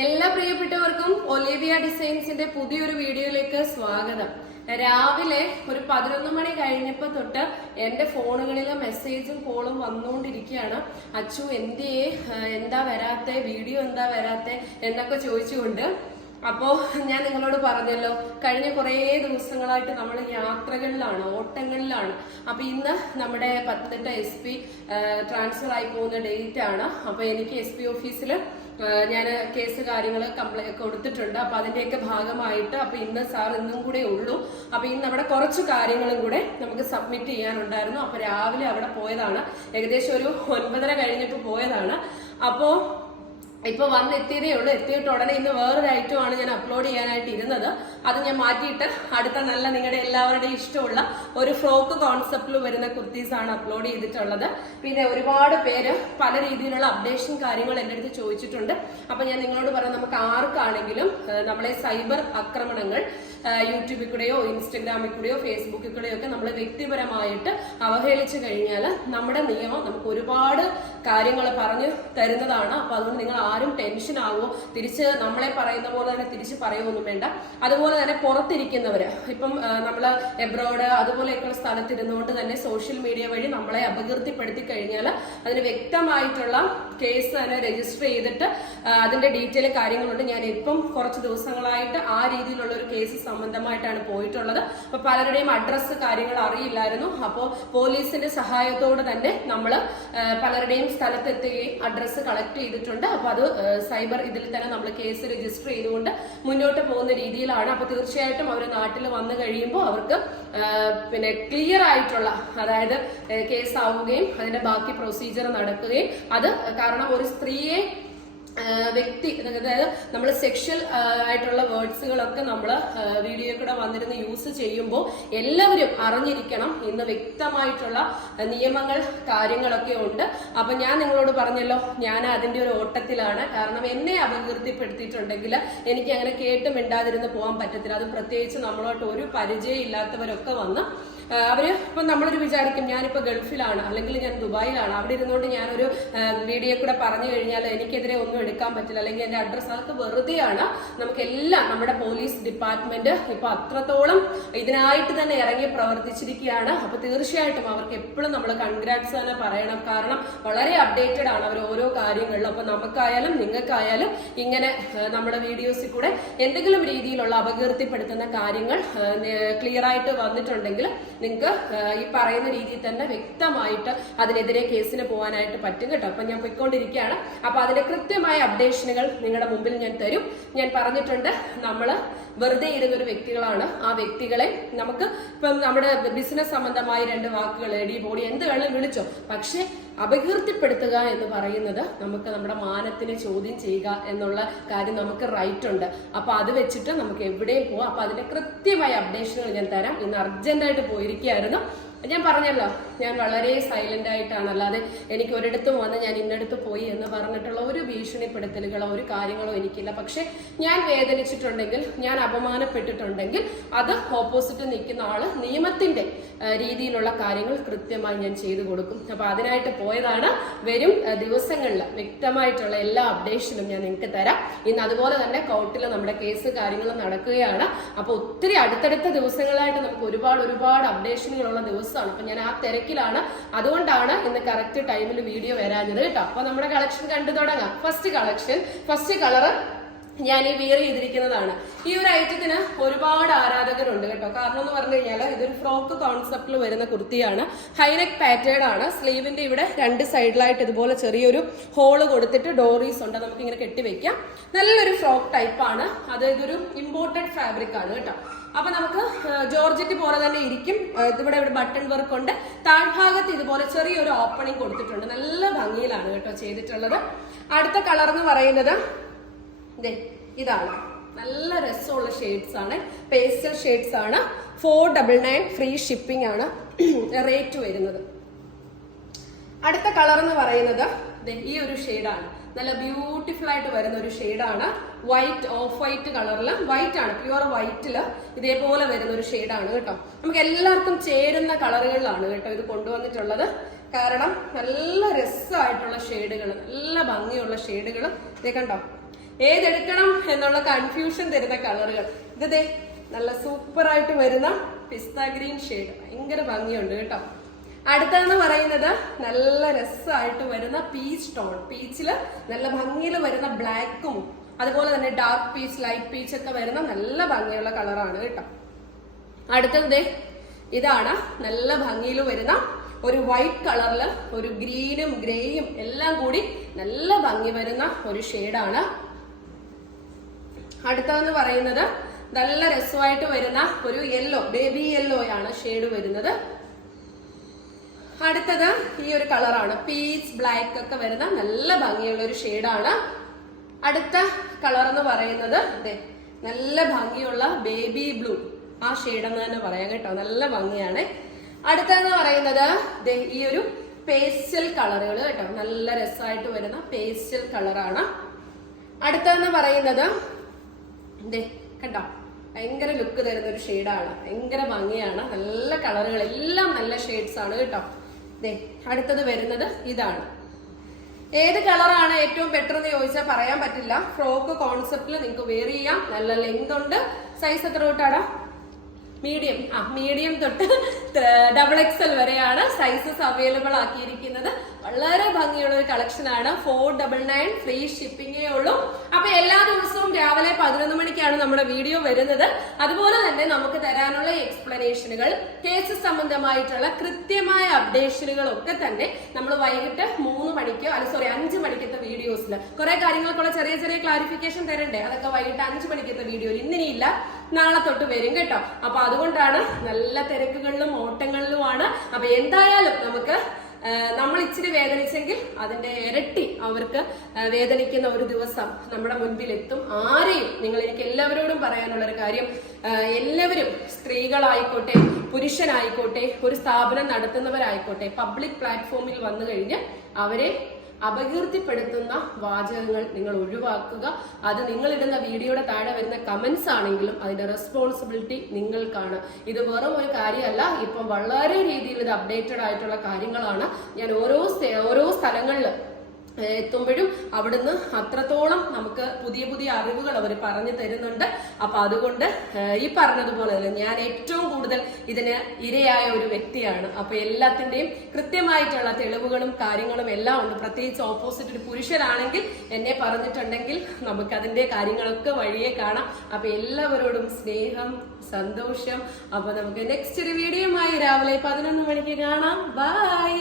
എല്ലാ പ്രിയപ്പെട്ടവർക്കും ഒലിവിയ ഡിസൈൻസിന്റെ പുതിയൊരു വീഡിയോയിലേക്ക് സ്വാഗതം. രാവിലെ ഒരു പതിനൊന്ന് മണി കഴിഞ്ഞപ്പോ തൊട്ട് എന്റെ ഫോണുകളിൽ മെസ്സേജും കോളും വന്നുകൊണ്ടിരിക്കുകയാണ് അച്ചു എന്തേ എന്താ വരാത്തെ? വീഡിയോ എന്താ വരാത്തെ? എന്നൊക്കെ ചോദിച്ചുകൊണ്ട്. അപ്പോ ഞാൻ നിങ്ങളോട് പറഞ്ഞല്ലോ കഴിഞ്ഞ കുറേ ദിവസങ്ങളായിട്ട് നമ്മൾ യാത്രകളിലാണ് ഓട്ടങ്ങളിലാണ്. അപ്പൊ ഇന്ന് നമ്മുടെ പത്തനംതിട്ട എസ് പി ട്രാൻസ്ഫർ ആയി പോകുന്ന ഡേറ്റ് ആണ്. അപ്പൊ എനിക്ക് എസ് പി ഓഫീസിൽ ഞാൻ കേസ് കാര്യങ്ങൾ കംപ്ലൈ കൊടുത്തിട്ടുണ്ട്. അപ്പൊ അതിന്റെയൊക്കെ ഭാഗമായിട്ട് അപ്പൊ ഇന്ന് സാർ ഇന്നും കൂടെ ഉള്ളൂ. അപ്പൊ ഇന്ന് അവിടെ കുറച്ച് കാര്യങ്ങളും കൂടെ നമുക്ക് സബ്മിറ്റ് ചെയ്യാനുണ്ടായിരുന്നു. അപ്പൊ രാവിലെ അവിടെ പോയതാണ്. ഏകദേശം ഒരു ഒൻപതര കഴിഞ്ഞിട്ട് പോയതാണ്. അപ്പോ ഇപ്പൊ വന്ന് എത്തിയതേ ഉള്ളൂ. എത്തിയിട്ട് ഉടനെ ഇന്ന് വേറൊരു ഐറ്റമാണ് ഞാൻ അപ്ലോഡ് ചെയ്യാനായിട്ട് ഇരുന്നത്. അത് ഞാൻ മാറ്റിയിട്ട് അടുത്ത നല്ല നിങ്ങളുടെ എല്ലാവരുടെയും ഇഷ്ടമുള്ള ഒരു ഫ്രോക്ക് കോൺസെപ്റ്റിൽ വരുന്ന കുർത്തീസ് ആണ് അപ്ലോഡ് ചെയ്തിട്ടുള്ളത്. പിന്നെ ഒരുപാട് പേര് പല രീതിയിലുള്ള അപ്ഡേഷൻ കാര്യങ്ങൾ എന്റെ അടുത്ത് ചോദിച്ചിട്ടുണ്ട്. അപ്പൊ ഞാൻ നിങ്ങളോട് പറയാം നമുക്ക് ആർക്കാണെങ്കിലും നമ്മളെ സൈബർ ആക്രമണങ്ങൾ യൂട്യൂബിൽ കൂടെയോ ഇൻസ്റ്റഗ്രാമിൽ കൂടെയോ ഫേസ്ബുക്കിൽ കൂടെയോ ഒക്കെ നമ്മൾ വ്യക്തിപരമായിട്ട് അവഹേളിച്ചു കഴിഞ്ഞാൽ നമ്മുടെ നിയമം നമുക്ക് ഒരുപാട് കാര്യങ്ങൾ പറഞ്ഞു തരുന്നതാണ്. അപ്പൊ അതുകൊണ്ട് നിങ്ങൾ ആരും ടെൻഷൻ ആവുമോ തിരിച്ച് നമ്മളെ പറയുന്ന പോലെ തന്നെ തിരിച്ച് പറയുമൊന്നും വേണ്ട. അതുപോലെ തന്നെ പുറത്തിരിക്കുന്നവര്. ഇപ്പം നമ്മൾ എബ്രോഡ് അതുപോലെയൊക്കെയുള്ള സ്ഥലത്തിരുന്നുകൊണ്ട് തന്നെ സോഷ്യൽ മീഡിയ വഴി നമ്മളെ അപകീർത്തിപ്പെടുത്തി കഴിഞ്ഞാൽ അതിന് വ്യക്തമായിട്ടുള്ള കേസ് തന്നെ രജിസ്റ്റർ ചെയ്തിട്ട് അതിന്റെ ഡീറ്റെയിൽ കാര്യങ്ങളുണ്ട്. ഞാൻ ഇപ്പം കുറച്ച് ദിവസങ്ങളായിട്ട് ആ രീതിയിലുള്ള ഒരു കേസ് സംബന്ധമായിട്ടാണ് പോയിട്ടുള്ളത്. അപ്പൊ പലരുടെയും അഡ്രസ്സ് കാര്യങ്ങൾ അറിയില്ലായിരുന്നു. അപ്പോൾ പോലീസിന്റെ സഹായത്തോടെ തന്നെ നമ്മൾ പലരുടെയും സ്ഥലത്തെത്തുകയും അഡ്രസ്സ് കളക്ട് ചെയ്തിട്ടുണ്ട്. അപ്പൊ അത് സൈബർ ഇതിൽ തന്നെ നമ്മൾ കേസ് രജിസ്റ്റർ ചെയ്തുകൊണ്ട് മുന്നോട്ട് പോകുന്ന രീതിയിലാണ്. അപ്പൊ തീർച്ചയായിട്ടും അവർ നാട്ടിൽ വന്നു കഴിയുമ്പോൾ അവർക്ക് പിന്നെ ക്ലിയർ ആയിട്ടുള്ള അതായത് കേസ് ആവുകയും അതിന്റെ ബാക്കി പ്രൊസീജിയർ നടക്കുകയും അത് കാരണം ഒരു സ്ത്രീയെ വ്യക്തി അതായത് നമ്മൾ സെക്ഷൽ ആയിട്ടുള്ള വേർഡ്സുകളൊക്കെ നമ്മൾ വീഡിയോ കൂടെ വന്നിരുന്ന് യൂസ് ചെയ്യുമ്പോൾ എല്ലാവരും അറിഞ്ഞിരിക്കണം ഇന്ന് വ്യക്തമായിട്ടുള്ള നിയമങ്ങൾ കാര്യങ്ങളൊക്കെ ഉണ്ട്. അപ്പം ഞാൻ നിങ്ങളോട് പറഞ്ഞല്ലോ ഞാൻ അതിന്റെ ഒരു ഓട്ടത്തിലാണ്. കാരണം എന്നെ അപകീർത്തിപ്പെടുത്തിയിട്ടുണ്ടെങ്കിൽ എനിക്ക് അങ്ങനെ കേട്ട് മിണ്ടാതിരുന്ന് പോകാൻ പറ്റത്തില്ല. അത് പ്രത്യേകിച്ച് നമ്മളോട്ട് ഒരു പരിചയം ഇല്ലാത്തവരൊക്കെ വന്ന് അവർ ഇപ്പം നമ്മളൊരു വിചാരിക്കും ഞാനിപ്പോ ഗൾഫിലാണ് അല്ലെങ്കിൽ ഞാൻ ദുബായിലാണ്. അവിടെ ഇരുന്നുകൊണ്ട് ഞാനൊരു വീഡിയോ കൂടെ പറഞ്ഞു കഴിഞ്ഞാൽ എനിക്കെതിരെ ഒന്നും എടുക്കാൻ പറ്റില്ല. അല്ലെങ്കിൽ എന്റെ അഡ്രസ്സ് അതൊക്കെ വെറുതെയാണ് നമുക്കെല്ലാം നമ്മുടെ പോലീസ് ഡിപ്പാർട്ട്മെന്റ് ഇപ്പൊ അത്രത്തോളം ഇതിനായിട്ട് തന്നെ ഇറങ്ങി പ്രവർത്തിച്ചിരിക്കുകയാണ്. അപ്പൊ തീർച്ചയായിട്ടും അവർക്ക് എപ്പോഴും നമ്മൾ കൺഗ്രാറ്റ്സ് തന്നെ പറയണം. കാരണം വളരെ അപ്ഡേറ്റഡ് ആണ് അവർ ഓരോ കാര്യങ്ങളിലും. അപ്പൊ നമുക്കായാലും നിങ്ങൾക്കായാലും ഇങ്ങനെ നമ്മുടെ വീഡിയോസിൽ കൂടെ എന്തെങ്കിലും രീതിയിലുള്ള അപകീർത്തിപ്പെടുത്തുന്ന കാര്യങ്ങൾ ക്ലിയർ ആയിട്ട് വന്നിട്ടുണ്ടെങ്കിൽ നിങ്ങൾക്ക് ഈ പറയുന്ന രീതിയിൽ തന്നെ വ്യക്തമായിട്ട് അതിനെതിരെ കേസിന് പോകാനായിട്ട് പറ്റും കേട്ടോ. അപ്പൊ ഞാൻ പോയിക്കൊണ്ടിരിക്കുകയാണ്. അപ്പൊ അതിന്റെ കൃത്യമായ അപ്ഡേഷനുകൾ നിങ്ങളുടെ മുമ്പിൽ ഞാൻ തരും. ഞാൻ പറഞ്ഞിട്ടുണ്ട് നമ്മൾ വെറുതെ ഇരുന്നൊരു വ്യക്തികളാണ്. ആ വ്യക്തികളെ നമുക്ക് ഇപ്പം നമ്മുടെ ബിസിനസ് സംബന്ധമായി രണ്ട് വാക്കുകൾ എടി ബോഡി എന്ത് വേണമെങ്കിലും വിളിച്ചോ. പക്ഷെ അപകീർത്തിപ്പെടുത്തുക എന്ന് പറയുന്നത് നമുക്ക് നമ്മുടെ മാനത്തിനെ ചോദ്യം ചെയ്യുക എന്നുള്ള കാര്യം നമുക്ക് റൈറ്റ് ഉണ്ട്. അപ്പോൾ അത് വെച്ചിട്ട് നമുക്ക് എവിടെയും പോവാം. അപ്പോൾ അതിന്റെ കൃത്യമായ അപ്ഡേഷനുകൾ ഞാൻ തരാം. ഇന്ന് അർജന്റായിട്ട് പോയിരിക്കുകയായിരുന്നു. ഞാൻ പറഞ്ഞല്ലോ ഞാൻ വളരെ സൈലന്റ് ആയിട്ടാണ്. അല്ലാതെ എനിക്ക് ഒരിടത്തും വന്ന് ഞാൻ ഇന്നടത്ത് പോയി എന്ന് പറഞ്ഞിട്ടുള്ള ഒരു ഭീഷണിപ്പെടുത്തലുകളോ ഒരു കാര്യങ്ങളോ എനിക്കില്ല. പക്ഷെ ഞാൻ വേദനിച്ചിട്ടുണ്ടെങ്കിൽ ഞാൻ അപമാനപ്പെട്ടിട്ടുണ്ടെങ്കിൽ അത് ഓപ്പോസിറ്റ് നിൽക്കുന്ന ആൾ നിയമത്തിന്റെ രീതിയിലുള്ള കാര്യങ്ങൾ കൃത്യമായി ഞാൻ ചെയ്തു കൊടുക്കും. അപ്പൊ അതിനായിട്ട് പോയതാണ്. വരും ദിവസങ്ങളിൽ വ്യക്തമായിട്ടുള്ള എല്ലാ അപ്ഡേഷനും ഞാൻ നിങ്ങൾക്ക് തരാം. ഇന്ന് അതുപോലെ തന്നെ കോർട്ടിൽ നമ്മുടെ കേസ് കാര്യങ്ങൾ നടക്കുകയാണ്. അപ്പോൾ ഒത്തിരി അടുത്തടുത്ത ദിവസങ്ങളായിട്ട് നമുക്ക് ഒരുപാട് ഒരുപാട് അപ്ഡേഷനുകളുള്ള ദിവസമാണ്. അപ്പൊ ഞാൻ ആ തിരക്കിലാണ്. അതുകൊണ്ടാണ് ഇന്ന് കറക്റ്റ് ടൈമിൽ വീഡിയോ വരാഞ്ഞത് കേട്ടോ. അപ്പോൾ നമ്മുടെ കളക്ഷൻ കണ്ടു തുടങ്ങാം. ഫസ്റ്റ് കളക്ഷൻ ഫസ്റ്റ് കളറ് ഞാൻ ഈ വിയർ ചെയ്തിരിക്കുന്നതാണ്. ഈ ഒരു ഐറ്റത്തിന് ഒരുപാട് ആരാധകരുണ്ട് കേട്ടോ. കാരണം എന്ന് പറഞ്ഞു കഴിഞ്ഞാൽ ഇതൊരു ഫ്രോക്ക് കോൺസെപ്റ്റിൽ വരുന്ന കുർത്തിയാണ്. ഹൈനെക്ക് പാറ്റേൺ ആണ്. സ്ലീവിന്റെ ഇവിടെ രണ്ട് സൈഡിലായിട്ട് ഇതുപോലെ ചെറിയൊരു ഹോൾ കൊടുത്തിട്ട് ഡോറീസ് ഉണ്ട്. നമുക്ക് ഇങ്ങനെ കെട്ടിവെക്കാം നല്ലൊരു ഫ്രോക്ക് ടൈപ്പ് ആണ്. അത് ഇതൊരു ഇമ്പോർട്ടഡ് ഫാബ്രിക് ആണ് കേട്ടോ. അപ്പൊ നമുക്ക് ജോർജറ്റ് പോലെ തന്നെ ഇരിക്കും. ഇതിവിടെ ഇവിടെ ബട്ടൺ വർക്ക് ഉണ്ട്. താഴ്ഭാഗത്ത് ഇതുപോലെ ചെറിയൊരു ഓപ്പണിംഗ് കൊടുത്തിട്ടുണ്ട്. നല്ല ഭംഗിയിലാണ് കേട്ടോ ചെയ്തിട്ടുള്ളത്. അടുത്ത കളർ എന്ന് പറയുന്നത് ദേ ഇതാണ്. നല്ല രസമുള്ള ഷെയ്ഡ്സ് ആണ്. പേസ്റ്റൽ ഷെയ്ഡ്സ് ആണ്. Four double nine free shipping ആണ് റേറ്റ് വരുന്നത്. അടുത്ത കളർ എന്ന് പറയുന്നത് ഈ ഒരു ഷെയ്ഡാണ് നല്ല ബ്യൂട്ടിഫുൾ ആയിട്ട് വരുന്ന ഒരു ഷെയ്ഡാണ് വൈറ്റ് ഓഫ് വൈറ്റ് കളറിൽ വൈറ്റ് ആണ് പ്യുവർ വൈറ്റിൽ ഇതേപോലെ വരുന്ന ഒരു ഷെയ്ഡാണ് കേട്ടോ. നമുക്ക് എല്ലാവർക്കും ചേരുന്ന കളറുകളിലാണ് കേട്ടോ ഇത് കൊണ്ടുവന്നിട്ടുള്ളത്. കാരണം നല്ല രസമായിട്ടുള്ള ഷെയ്ഡുകൾ നല്ല ഭംഗിയുള്ള ഷെയ്ഡുകൾ ഇതേ കണ്ടോ? ഏതെടുക്കണം എന്നുള്ള കൺഫ്യൂഷൻ തരുന്ന കളറുകൾ ഇത് നല്ല സൂപ്പർ ആയിട്ട് വരുന്ന പിസ്ത ഗ്രീൻ ഷെയ്ഡ് ഭയങ്കര ഭംഗിയുണ്ട് കേട്ടോ. അടുത്തതെന്ന് പറയുന്നത് നല്ല രസമായിട്ട് വരുന്ന പീച്ച് ടോൺ പീച്ചിൽ നല്ല ഭംഗിയിൽ വരുന്ന ബ്ലാക്കും അതുപോലെ തന്നെ ഡാർക്ക് പീച്ച് ലൈറ്റ് പീച്ച് ഒക്കെ വരുന്ന നല്ല ഭംഗിയുള്ള കളറാണ് കേട്ടോ. അടുത്തത് ഇതാണ് നല്ല ഭംഗിയിൽ വരുന്ന ഒരു വൈറ്റ് കളറിൽ ഒരു ഗ്രീനും ഗ്രേയും എല്ലാം കൂടി നല്ല ഭംഗി വരുന്ന ഒരു ഷെയ്ഡാണ് അടുത്തതെന്ന് പറയുന്നത് നല്ല രസമായിട്ട് വരുന്ന ഒരു യെല്ലോ ബേബി യെല്ലോ ആണ് ഷെയ്ഡ് വരുന്നത്. അടുത്തത് ഈ ഒരു കളറാണ് പീച്ച് ബ്ലാക്ക് ഒക്കെ വരുന്ന നല്ല ഭംഗിയുള്ള ഒരു ഷെയ്ഡാണ് അടുത്ത കളർ എന്ന് പറയുന്നത് അതെ നല്ല ഭംഗിയുള്ള ബേബി ബ്ലൂ ആ ഷെയ്ഡ് എന്ന് തന്നെ പറയാം കേട്ടോ. നല്ല ഭംഗിയാണ്. അടുത്തതെന്ന് പറയുന്നത് ഈ ഒരു പേസ്റ്റൽ കളറുകൾ കേട്ടോ. നല്ല രസമായിട്ട് വരുന്ന പേസ്റ്റൽ കളറാണ് അടുത്തതെന്ന് പറയുന്നത് ദേ കണ്ടോ? ഭയങ്കര ലുക്ക് തരുന്ന ഒരു ഷെയ്ഡാണ് ഭയങ്കര ഭംഗിയാണ്. നല്ല കളറുകൾ എല്ലാം നല്ല ഷെയ്ഡ്സ് ആണ് കേട്ടോ. ദേ അടുത്തത് വരുന്നത് ഇതാണ്. ഏത് കളറാണ് ഏറ്റവും ബെറ്റർ എന്ന് ചോദിച്ചാൽ പറയാൻ പറ്റില്ല. ഫ്രോക്ക് കോൺസെപ്റ്റിൽ നിങ്ങൾക്ക് വെയർ ചെയ്യാം. നല്ല ലെങ്ത് ഉണ്ട്. സൈസ് എത്ര തൊട്ടാടാ? മീഡിയം ആ മീഡിയം തൊട്ട് ഡബിൾ എക്സൽ വരെയാണ് സൈസസ് അവൈലബിൾ ആക്കിയിരിക്കുന്നത്. വളരെ ഭംഗിയുള്ള ഒരു കളക്ഷൻ ആണ്. ഫോർ ഡബിൾ നയൻ ഫ്രീ ഷിപ്പിംഗേ ഉള്ളൂ. അപ്പൊ എല്ലാ ദിവസവും രാവിലെ പതിനൊന്ന് മണിക്കാണ് നമ്മുടെ വീഡിയോ വരുന്നത്. അതുപോലെ തന്നെ നമുക്ക് തരാനുള്ള എക്സ്പ്ലനേഷനുകൾ കേസ് സംബന്ധമായിട്ടുള്ള കൃത്യമായ അപ്ഡേഷനുകൾ ഒക്കെ തന്നെ നമ്മൾ വൈകിട്ട് മൂന്ന് മണിക്ക് അല്ല സോറി അഞ്ച് മണിക്കത്തെ വീഡിയോസിൽ കുറെ കാര്യങ്ങൾക്കുള്ള ചെറിയ ചെറിയ ക്ലാരിഫിക്കേഷൻ തരണ്ടേ? അതൊക്കെ വൈകിട്ട് അഞ്ച് മണിക്കത്തെ വീഡിയോയിൽ ഇന്നിനിയില്ല. നാളെ തൊട്ട് വരും കേട്ടോ. അപ്പൊ അതുകൊണ്ടാണ് നല്ല തിരക്കുകളിലും ഓട്ടങ്ങളിലുമാണ്. അപ്പൊ എന്തായാലും നമുക്ക് നമ്മൾ ഇച്ചിരി വേദനിച്ചെങ്കിൽ അതിന്റെ ഇരട്ടി അവർക്ക് വേദനിക്കുന്ന ഒരു ദിവസം നമ്മുടെ മുൻപിൽ എത്തും ആരെയും നിങ്ങൾ എനിക്ക് എല്ലാവരോടും പറയാനുള്ള ഒരു കാര്യം എല്ലാവരും സ്ത്രീകളായിക്കോട്ടെ പുരുഷനായിക്കോട്ടെ ഒരു സ്ഥാപനം നടത്തുന്നവരായിക്കോട്ടെ പബ്ലിക് പ്ലാറ്റ്ഫോമിൽ വന്നു കഴിഞ്ഞ് അവരെ അപകീർത്തിപ്പെടുത്തുന്ന വാചകങ്ങൾ നിങ്ങൾ ഒഴിവാക്കുക. അത് നിങ്ങൾ ഇടുന്ന വീഡിയോയുടെ താഴെ വരുന്ന കമന്റ്സ് ആണെങ്കിലും അതിന്റെ റെസ്പോൺസിബിലിറ്റി നിങ്ങൾക്കാണ്. ഇത് വെറും ഒരു കാര്യമല്ല ഇപ്പം വളരെ രീതിയിൽ ഇത് അപ്ഡേറ്റഡ് ആയിട്ടുള്ള കാര്യങ്ങളാണ്. ഞാൻ ഓരോ ഓരോ സ്ഥലങ്ങളിൽ എത്തുമ്പോഴും അവിടുന്ന് അത്രത്തോളം നമുക്ക് പുതിയ പുതിയ അറിവുകൾ അവർ പറഞ്ഞു തരുന്നുണ്ട്. അപ്പൊ അതുകൊണ്ട് ഈ പറഞ്ഞതുപോലെ തന്നെ ഞാൻ ഏറ്റവും കൂടുതൽ ഇതിന് ഇരയായ ഒരു വ്യക്തിയാണ്. അപ്പൊ എല്ലാത്തിന്റെയും കൃത്യമായിട്ടുള്ള തെളിവുകളും കാര്യങ്ങളും എല്ലാം ഉണ്ട്. പ്രത്യേകിച്ച് ഓപ്പോസിറ്റ് ഒരു പുരുഷനാണെങ്കിൽ എന്നെ പറഞ്ഞിട്ടുണ്ടെങ്കിൽ നമുക്ക് അതിന്റെ കാര്യങ്ങളൊക്കെ വഴിയെ കാണാം. അപ്പൊ എല്ലാവരോടും സ്നേഹം സന്തോഷം. അപ്പൊ നമുക്ക് നെക്സ്റ്റ് ഒരു വീഡിയോയുമായി രാവിലെ പതിനൊന്ന് മണിക്ക് കാണാം. ബൈ